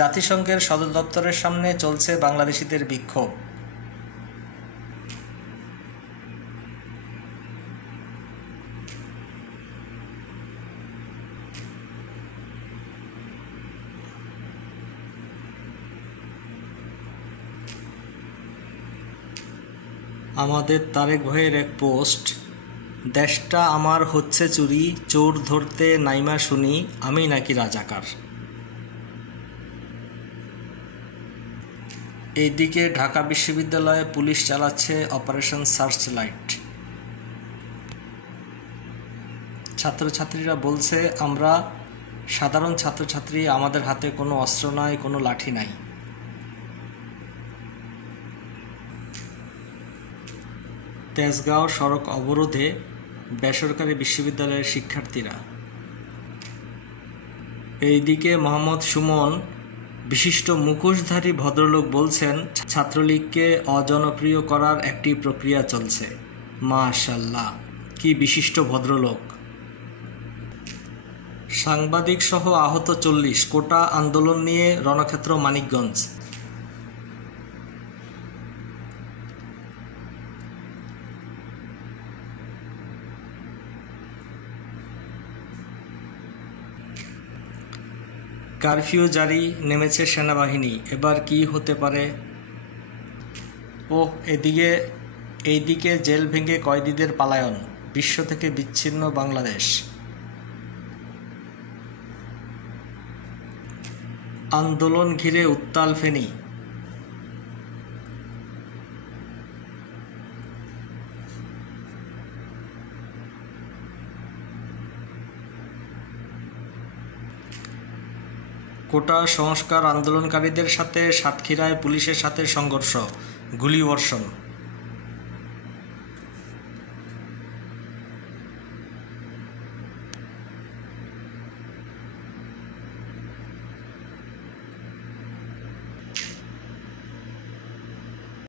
জাতিসংঘের সদর দপ্তরের সামনে চলছে বাংলাদেশিদের বিক্ষোভ। আমাদের তারেক ভাইয়ের এক পোস্ট, দেশটা আমার হচ্ছে চুরি, চোর ধরতে নাইমা শুনি, আমি নাকি রাজাকার। এইদিকে ঢাকা বিশ্ববিদ্যালয়ে পুলিশ চালাচ্ছে অপারেশন সার্চ লাইট। ছাত্রছাত্রীরা বলছে, আমরা সাধারণ ছাত্রছাত্রী, আমাদের হাতে কোনো অস্ত্র নাই, কোনো লাঠি নাই। তেজগাঁও সড়ক অবরোধে বেসরকারি বিশ্ববিদ্যালয়ের শিক্ষার্থীরা। এইদিকে মোহাম্মদ সুমন, বিশিষ্ট মুখোশধারী ভদ্রলোক, বলছেন ছাত্রলীগকে অজনপ্রিয় করার একটি প্রক্রিয়া চলছে। মাশাআল্লাহ, কি বিশিষ্ট ভদ্রলোক। সাংবাদিক সহ আহত 40, কোটা আন্দোলন নিয়ে রণক্ষেত্র মানিকগঞ্জ। কারফিউ জারি, নেমেছে সেনাবাহিনী, এবার কি হতে পারে। এইদিকে জেল ভেঙে কয়েদিদের পালায়ন, বিশ্ব থেকে বিচ্ছিন্ন বাংলাদেশ। আন্দোলন ঘিরে উত্তাল ফেনী। কোটা সংস্কার আন্দোলনকারীদের সাথে সাতক্ষীরায় পুলিশের সাথে সংঘর্ষ, গুলিবর্ষণ।